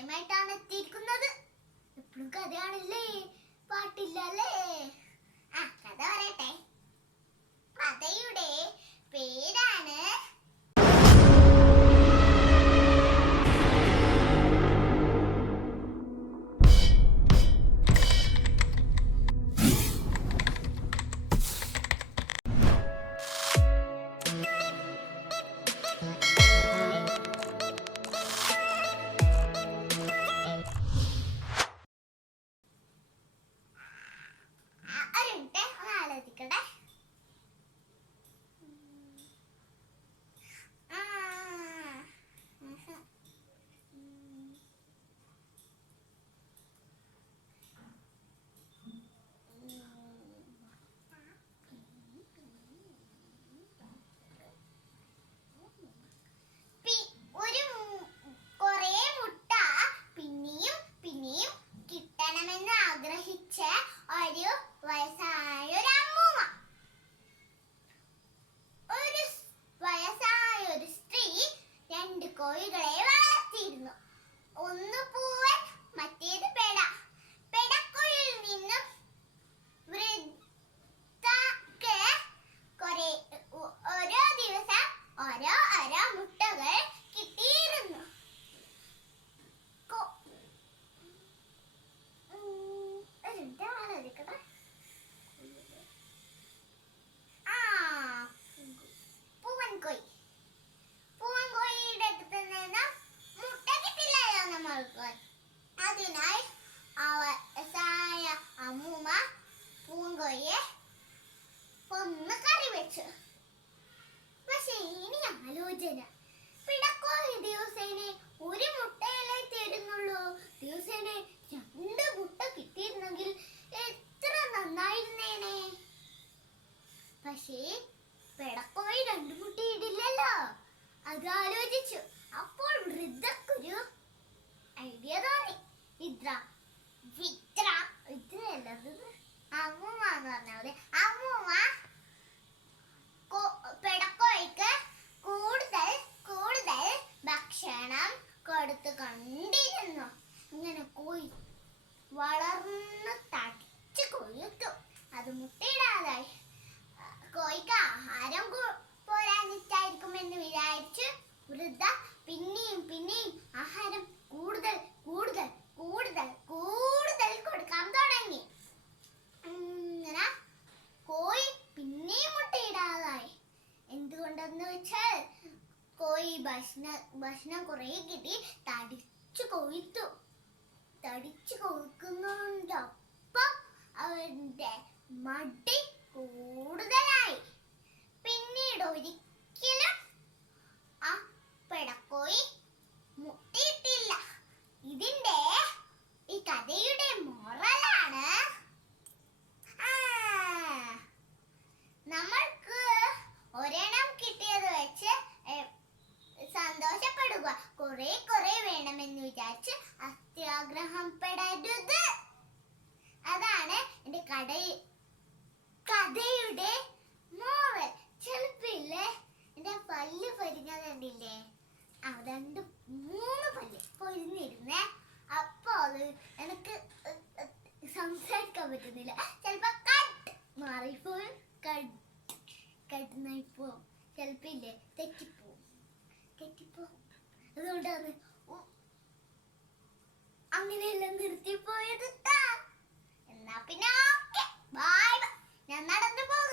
സമയമായിട്ടാണ് എത്തിയിരിക്കുന്നത്. എപ്പോഴും കഥയാണല്ലേ? പാട്ടില്ലല്ലേ? ആ കഥ പറയട്ടെ. വളർന്ന് തടിച്ച് കൊഴുത്തു അത് മുട്ടയിടാതായി. കോയിക്ക് ആഹാരം പോരാഞ്ഞിട്ടായിരിക്കും എന്ന് വിചാരിച്ച് വൃദ്ധ പിന്നെയും പിന്നെയും ആഹാരം കൂടുതൽ കൂടുതൽ കൂടുതൽ കൂടുതൽ കൊടുക്കാൻ തുടങ്ങി. ഇങ്ങനെ കോഴി പിന്നെയും മുട്ടയിടാതായി. എന്തുകൊണ്ടെന്ന് വെച്ചാൽ കോഴി ഭക്ഷണ ഭക്ഷണം കുറേ കിട്ടി തടിച്ചു കൊഴുത്തു തടിച്ചു കൊഴുക്കുന്നതിനൊപ്പം അവന്റെ മടി കൂടുതലായി കട കഥയുടെ മോറൽ ചെലപ്പില്ലേ എന്റെ പല്ല് പൊരിഞ്ഞത് കണ്ടില്ലേ? ആ മൂന്ന് പല്ല് പൊരിഞ്ഞിരുന്നേ. അപ്പൊ അത് എനിക്ക് സംസാരിക്കാൻ പറ്റുന്നില്ല. ചിലപ്പോ കട്ട് മാറിപ്പോവും. കട്ട് കട്ടുന്നായിപ്പോവും ചിലപ്പോ ഇല്ലേ തെറ്റിപ്പോവും. തെറ്റിപ്പോവും. അതുകൊണ്ടാണ് അങ്ങനെയെല്ലാം നിർത്തിപ്പോയത്. ട്ടാ. എന്നാ പിന്നെ ഓക്കെ. ബൈ ഞാൻ നടന്നു പോകുന്നു.